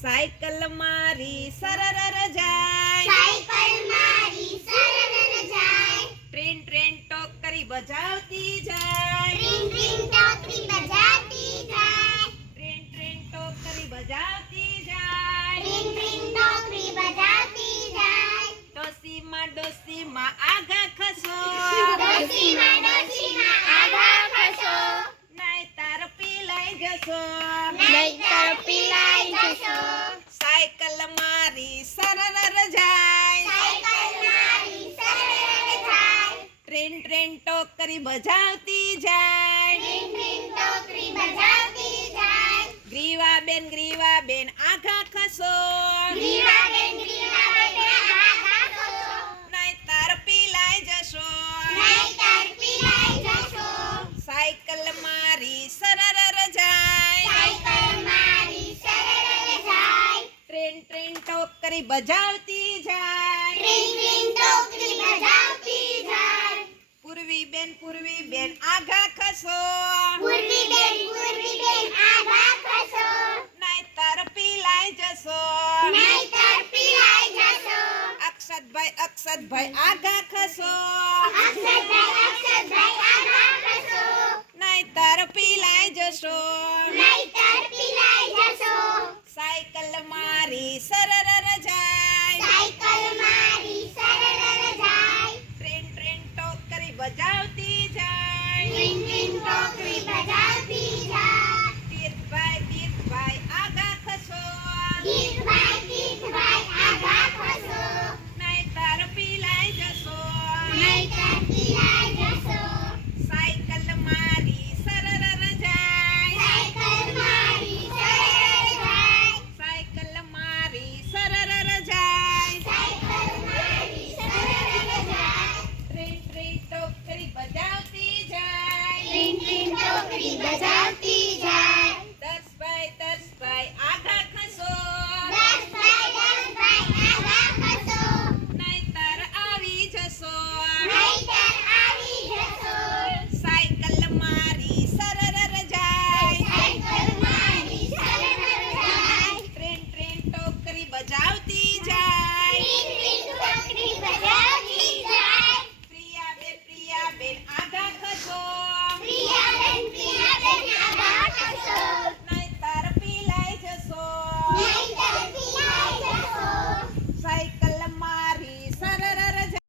Cycle મારી સરર જાય cycle મારી સરર જાય ટ્રેન ટ્રેન ટોક કરી બજાવતી જાય. ટ્રેન ટ્રીન ટોકરી બજાવતી જાય. ટ્રેન ટ્રેન ટોક કરી બજાવતી જાય. ટ્રેન ટ્રીન ટોકરી બજાવતી જાય. ડોસીમાં ડોસીમાં આગા ખસો. ડોશીમાં જશો નહીતર પીલાઈ જશો સાયકલ મારી સરર જાય. સાયકલ મારી સરળ જાય. ટ્રેન ટ્રેન ટોક કરી બજાવતી જાય. ટ્રીન ટ્રીન ટોકરી બજાતી જાય. ગ્રીવા બેન ગ્રીવા બેન આખા ખસો. ગ્રીવાબેન ગ્રીવાબેન ટોકરી બજાવતી જાય. રિંગ રિંગ ટોકરી બજાવતી જાય. પૂર્વી બેન પૂર્વી બેન આઘા ખસો. પૂર્વી બેન પૂર્વી બેન આઘા ખસો. નહીતર પીલાઈ જશો. નહીતર પીલાઈ જશો. અક્ષતભાઈ અક્ષતભાઈ આઘા ખસો. અક્ષતભાઈ અક્ષતભાઈ આઘા ખસો. નહીતર પીલાઈ જશો. નહીતર પીલાઈ જશો. સાયકલ મારી સરર विभजाति